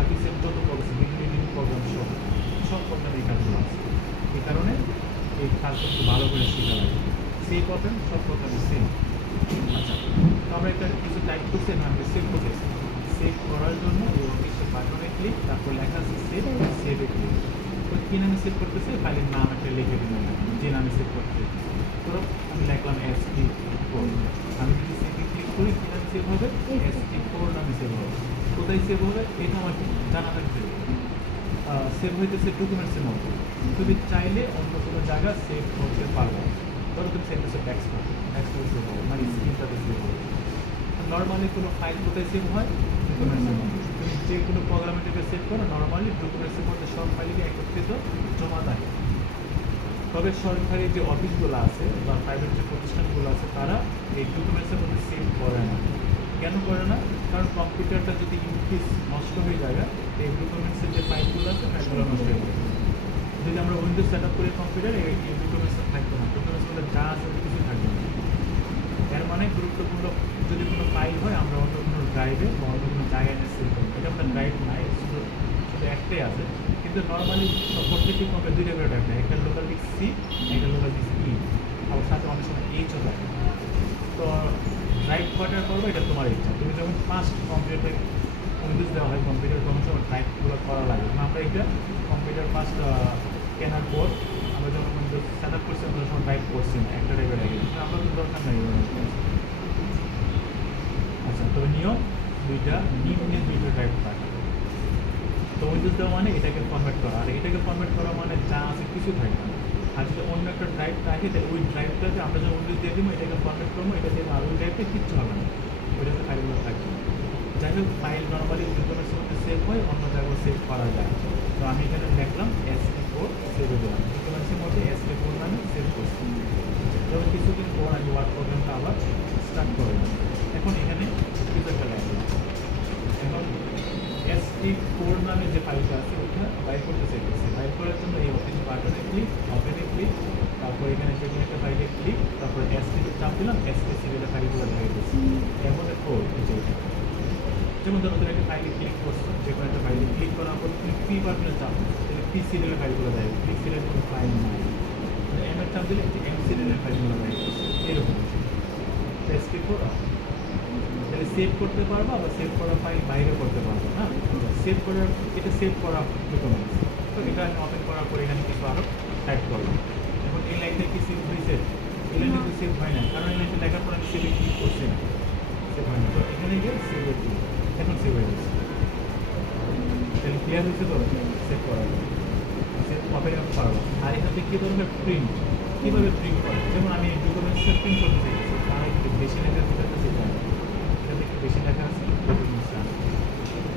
গ্রাফিক্সের যত প্রোগ্রাম বিভিন্ন প্রোগ্রাম সব প্রোগ্রাম এই কাজগুলো আছে। এই কারণে এই কাজটা একটু ভালো করে শেখা লাগে। সেই প্রোগ্রাম সব প্রোগ্রাম সেম। আচ্ছা, তো আমরা একটা কিছু টাইপ করছি, এখন আমরা সেভ করতেছি। সেভ করার জন্য এই অফিসের বাটনে ক্লিক, তারপর লেখা আছে সেভ, সেভে ক্লিক। তো কী নামে সেভ করতেছে, ফাইলের নাম একটা লিখে দিলাম, যে নামে সেভ করতে। তো আমি লিখলাম ST4। আমি যদি সেভে ক্লিক করি কী নামে সেভ হবে, ST4 নামে সেভ হবে। কোথায় সেভ হবে এটা আমার জানা থাকবে। সেভ হইতেছে ডকুমেন্টসের মধ্যে। তুমি চাইলে অন্য কোনো জায়গা সেভ করতে পারবে। ধরো তুমি সেভ করছো ডেস্কটপে সেভ হবে, মানে স্ক্রিনটাতে সেভ হবে। নর্মালি কোনো ফাইল কোথায় সেভ হয়, ডকুমেন্টসের মধ্যে। তুমি যে কোনো প্রোগ্রামেটিকে সেভ করো, নর্মালি ডকুমেন্টসের মধ্যে সব ফাইলকে একত্রিত জমা থাকে। তবে সরকারি যে অফিসগুলো আছে বা প্রাইভেট যে প্রতিষ্ঠানগুলো আছে, তারা এই ডকুমেন্টসের মধ্যে সেভ করে না। কেন করে না? কারণ কম্পিউটারটা যদি ইনকেস নষ্ট হয়ে যায়, এই ডকুমেন্টসের যে ফাইলগুলো আছে ফাইলগুলো নষ্ট হয়ে যাবে। যদি আমরা উইন্ডোজ সেট আপ করি কম্পিউটারে, এই ডকুমেন্টসটা থাকবে না, ডকুমেন্টস মধ্যে যা আছে কিছু থাকবে না। এর মানে গুরুত্বপূর্ণ যদি কোনো ফাইল হয়, আমরা অন্য কোনো ড্রাইভে বা অন্য কোনো জায়গায় এনে সেভ করবো। এটা আমরা ড্রাইভ নাই, শুধু একটাই আছে। কিন্তু নর্মালি প্রত্যেকটি কম্পিউটার দুইটা করে ড্রাইভ নেয়, একটা লোকাল ডিস্ক সি, একটা লোকাল ডিস্ক ই, আবার সাথে অনেক সময় এইচও থাকে। তো ড্রাইভ কয়টা করবো এটা তোমার ইচ্ছা। তুমি যখন ফার্স্ট কম্পিউটার উইন্ডোজ দেওয়া হয় কম্পিউটার, তখন সময় ড্রাইভগুলো করা লাগে। আমরা এটা কম্পিউটার ফার্স্ট কেনার পর আমরা যখন উইন্ডোজ সেট আপ করছি, আমরা সময় ড্রাইভ করছি না, একটা ড্রাইভে রেখে দিচ্ছি। আমরা তো দরকার নেই। আচ্ছা, তবে নিয়ম দুইটা, নিম্নে দুইটা ড্রাইভ থাকে। তো উইন্ডোজ দেওয়া মানে এটাকে ফরম্যাট করা, আর এটাকে ফরম্যাট করা মানে যা আছে কিছু থাকবে না। আর যদি অন্য একটা ড্রাইভ থাকে, তাহলে ওই ড্রাইভটাকে আমরা যখন উইন্ডোজ দিয়ে দিব, এটাকে ফরম্যাট করবো, এটা দিয়ে আর ওই ড্রাইভে কিচ্ছু হবে না, ওইটাতে ফাইলগুলো থাকবে। যাই হোক, ফাইল নর্মালি ডকুমেন্টসের মধ্যে সেভ হয়, অন্য জায়গায় সেভ করা যায়। তো আমি এখানে লিখলাম ST4, সেভে দিলাম। ডকুমেন্টসের মধ্যে ST4 নামে সেভ করছি। তবে কিছুদিন পর আমি ওয়ার্ক প্রোগ্রামটা আবার স্টার্ট করলাম। এখন এখানে কিছু একটা লিখলাম। এখন ST4 নামে যে ফাইলটা আছে ওটা বাইর করতে চাইতেছি। বাইর করার জন্য এই অফিস বাটনে ক্লিক, ওপেনে ক্লিক, তারপর এখানে যে কোনো একটা ফাইলে ক্লিক, তারপর ST চাপ দিলাম, ST সিরিয়ালের ফাইলগুলো দেখা গেছে। এমন একটা যেমন ধরো তুমি একটা ফাইলে ক্লিক করছো, যে কোনো একটা ফাইলে ক্লিক করার পর তুমি পি বাটনে চাপ, তাহলে পি সিরিয়ালের ফাইলগুলো দেয়। পি সিরিয়াল কোনো ফাইল নেই, এমের চাপ দিলে এম সিরিয়ালের ফাইলগুলো দেয়। এরকম ST4 তাহলে সেভ করতে পারবো, আবার সেভ করা ফাইল বাইরে করতে পারবো না। সেভ করার, এটা সেভ করা ডকুমেন্টস। তো এটা আমি ওপেন করার পর এখানে কিছু আরও টাইপ করলাম। এখন এই লাইনটা কি সেভ হয়েছে? এই লাইনটা কিন্তু সেভ হয় না, কারণ এই লাইনটা লেখার পর আমি সেভে ক্লিক করছি না, সেভ হয় না। তো এখানে গিয়ে সেভে ক্লিক, এখন সেভ হয়ে গেছে। তাহলে ক্লিয়ার হয়েছে তো সেভ করা, সেভ ওপেন করতে পারবো। আর এখান থেকে কী ধরনের প্রিন্ট, কীভাবে প্রিন্ট করে, যেমন আমি ডকুমেন্টসটা প্রিন্ট করতে চাইছি, তার একটু বেশি লেখার ভিতরে সেটা এখানে একটু বেশি লেখা আছে,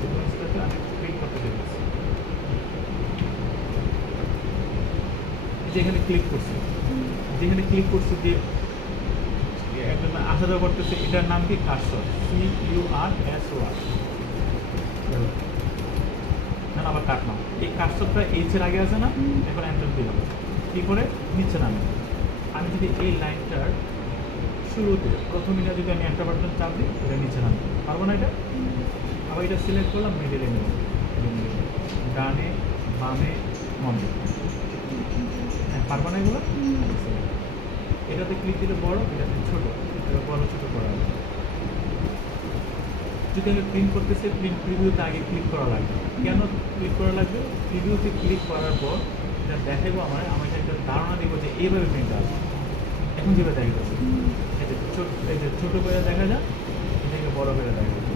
ডকুমেন্টসটাকে আমি প্রিন্ট করতে চাইছি। যেখানে ক্লিক করছি, যেখানে ক্লিক করছি যে একদম আসা যাওয়া করতেছে, এটার নাম কি কার্সর, CURSOR। না আবার কাটলাম, এই কার্সরটা এইচের আগে আছে না, এখন এন্টার দিলাম। কী করে নিচে নামে, আমি যদি এই লাইনটার শুরুতে প্রথম এটা যদি আমি এন্টার বাটন চাপ দিই, এটা নিচে নামে পারবো না। এটা আবার এটা সিলেক্ট করলাম, মিডিলে নেব, ডানে বামে মধ্যে, হ্যাঁ পারবো না এগুলো। এটাতে ক্লিক দিলে বড়, এটাতে ছোটো, এটা বড় ছোটো করা হবে। যদি আমি প্রিন্ট করতেছি, প্রিন্ট প্রিভিউতে আগে ক্লিক করা লাগবে। কেন ক্লিক করা লাগবে? প্রিভিউতে ক্লিক করার পর এটা দেখাবো আমার একটা ধারণা দেবো যে এইভাবে প্রিন্ট আসবে। এখন যেভাবে দেখা যাচ্ছে, এই যে ছোটো করে দেখা যায়, এটাকে বড় করে দেখা যায়।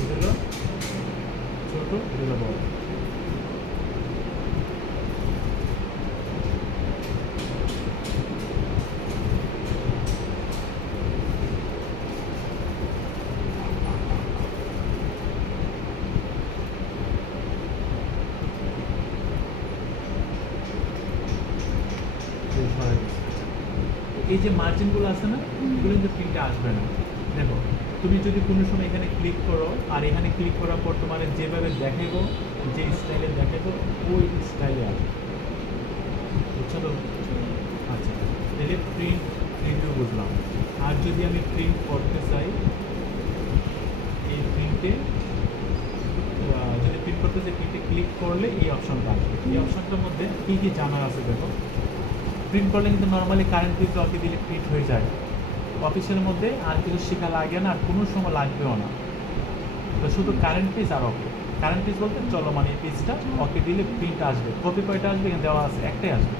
এটা হলো ছোটো, এটা হলো বড়। এই যে মার্জিনগুলো আছে না, এগুলো কিন্তু প্রিন্টে আসবে না। দেখো, তুমি যদি কোনো সময় এখানে ক্লিক করো, আর এখানে ক্লিক করার পর তোমার যেভাবে দেখাবো, যে স্টাইলে দেখাবো, ওই স্টাইলে আসবে, বুঝছো তো? আচ্ছা, তাহলে প্রিন্ট প্রিভিউ বুঝলাম। আর যদি আমি প্রিন্ট করতে চাই, এই প্রিন্টে যদি প্রিন্ট করতে চাই, প্রিন্টে ক্লিক করলে এই অপশনটা আসবে। এই অপশনটার মধ্যে কী কী জানার আছে দেখো। প্রিন্ট করলে কিন্তু নর্মালি কারেন্ট পেজ ওকে দিলে প্রিন্ট হয়ে যায়। অফিসের মধ্যে আর কিছু শেখা লাগে না, আর কোনো সময় লাগবেও না। তো শুধু কারেন্ট পেজ আর ওকে। কারেন্ট পেজ বলতে চলো মানে এই পেজটা ওকে দিলে প্রিন্ট আসবে। কপি কয়টা আসবে এখানে দেওয়া আছে, একটাই আসবে।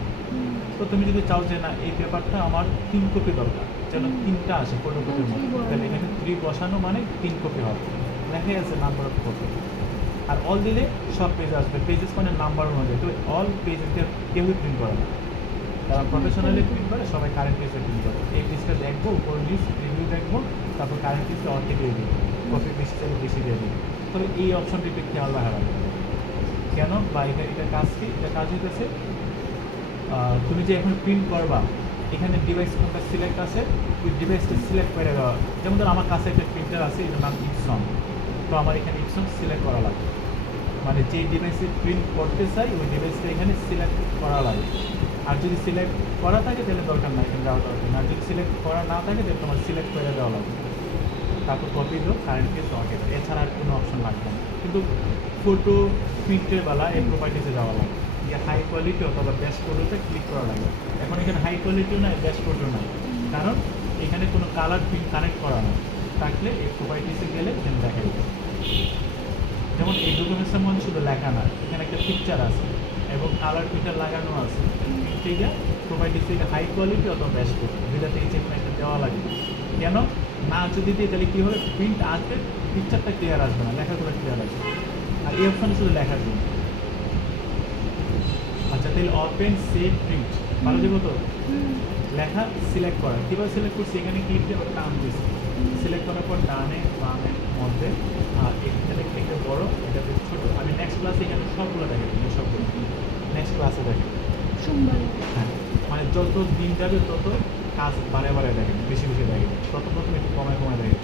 তো তুমি যদি চাও যে না এই পেপারটা আমার 3 কপি দরকার, যেন 3টা আসে ফটোকপির মধ্যে, তাহলে এখানে 3 বসানো মানে 3 কপি হবে, লেখাই আছে নাম্বার অফ কপি। আর অল দিলে সব পেজ আসবে। পেজেস মানে নাম্বার অনুযায়ী। তো অল পেজেসকে কেউই প্রিন্ট করে না, যারা প্রফেশনালি প্রিন্ট করে সবাই কারেন্ট পেজে প্রিন্ট করে। এই পেজটা দেখবো, উপর নিউজ রিভিউ দেখবো, তারপর কারেন্ট পেজটা অর্থে দিয়ে দিই, কপি বেশি চাইলে বেশি দিয়ে দিই। তবে এই অপশনটি একটু খেয়াল রাখা লাগবে। কেন বা এটা কাজ কি? এটা কাজ হইতেছে তুমি যে এখন প্রিন্ট করবা, এখানে ডিভাইস কোনটা সিলেক্ট আছে, ওই ডিভাইসটা সিলেক্ট করে দেওয়া। যেমন ধরো আমার কাছে একটা প্রিন্টার আছে, এটার নাম ইপসন। তো আমার এখানে ইপসন সিলেক্ট করা লাগবে, মানে যে ডিভাইসে প্রিন্ট করতে চাই ওই ডিভাইসটা এখানে সিলেক্ট করা লাগে। আর যদি সিলেক্ট করা থাকে তাহলে দরকার নাই, এখানে দেওয়া দরকার। আর যদি সিলেক্ট করা না থাকে তাহলে তোমার সিলেক্ট করে দেওয়া লাগবে, তারপর কপি দিও, কারেন্ট পেজ তোমাকে। এছাড়া আর কোনো অপশন লাগবে না। কিন্তু ফটো প্রিন্টের বেলা এই প্রপার্টিসে যাওয়া লাগে, গিয়ে হাই কোয়ালিটি অথবা বেস্ট ফটোতে ক্লিক করা লাগে। এখন এখানে হাই কোয়ালিটিও নাই, বেস্ট ফটো নাই, কারণ এখানে কোনো কালার প্রিন্ট কানেক্ট করা না থাকলে এই প্রপার্টিসে গেলে এখানে দেখা যাবে। যেমন এই ডকুমেন্টসের মধ্যে শুধু লেখা না, এখানে একটা পিকচার আছে এবং কালার পিকচার লাগানো আছে। ঠিক আছে, প্রোভাইডিং থেকে হাই কোয়ালিটি অথবা বেস্ট ফটো দুইটা থেকে যে কোনো একটা দেওয়া লাগবে। কেন না যদি দিই তাহলে কী হবে, প্রিন্ট আসবে, পিকচারটা ক্লিয়ার আসবে না, লেখাগুলো ক্লিয়ার আসবে। আর এই অপশানে শুধু লেখার জন্য। আচ্ছা, তাহলে ওপেন সেভ প্রিন্ট ভালো দেবো তো। লেখা সিলেক্ট করা, কীভাবে সিলেক্ট করছি, এখানে ক্লিক দিয়ে আবার টান দিচ্ছি। সিলেক্ট করার পর ডানে বামের মধ্যে, আর এখানে একটা বড়, এটাতে ছোটো। আমি নেক্সট ক্লাসে এখানে সবগুলো দেখাই, সবগুলো নেক্সট ক্লাসে দেখাই। হ্যাঁ, মানে যত দিন যাবে তত কাজ বারে বারে দেখেন, বেশি বেশি দেখেন, তত প্রথমে একটু কমায় কমায় দেখেন।